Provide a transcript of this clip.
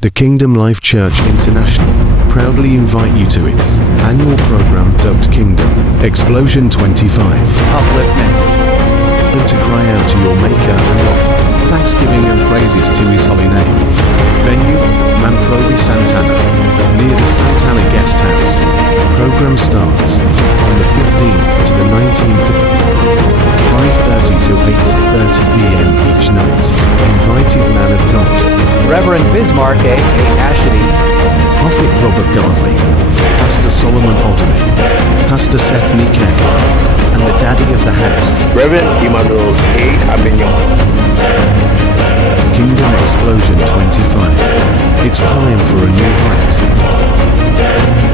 The Kingdom Life Church International proudly invite you to its annual program dubbed Kingdom Explosion 25. Upliftment. And to cry out to your Maker and offer thanksgiving and praises to His holy name. Venue, Manprovi Santana, near the Santana Guest House. Program starts on the 15th to the 19th of 5:30 till 8:30 p.m. each night. Invited man of God, Reverend Bismarck A. Ashady, Prophet Robert Garvey, Pastor Solomon Odemy, Pastor Seth Nikkei, and the daddy of the house, Reverend Emmanuel A. Abignon. Kingdom Explosion 25. It's time for a new height.